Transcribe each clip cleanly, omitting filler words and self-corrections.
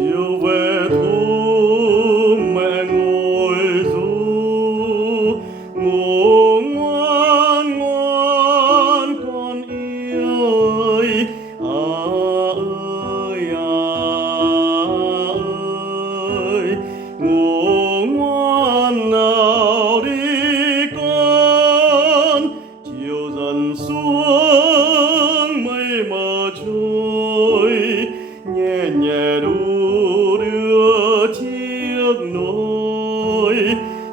chiều về thu mẹ ngồi ru ngủ ngoan ngoan con yêu ơi ơi ơi ngủ ngoan nào đi con chiều dần xuống mây mờ trôi nhẹ nhẹ đu đưa chiếc nối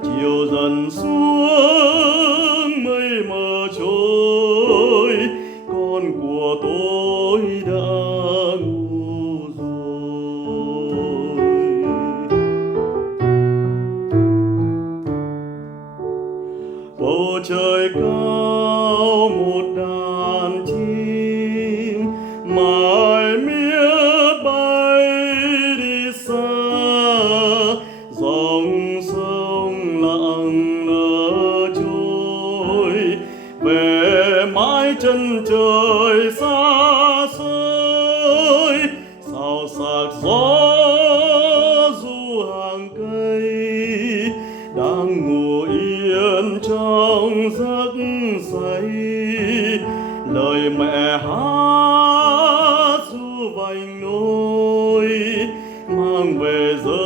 chiều dần xuống mây mờ trôi con của tôi đã ngủ rồi. Bầu trời cao một đàn chim mải miết bay đi xa dòng sông lặng lờ trôi về mãi chân trời xa xôi xào xạc gió du hàng cây đang ngủ yên trong giấc say lời mẹ hát ru vành nôi mang về giấc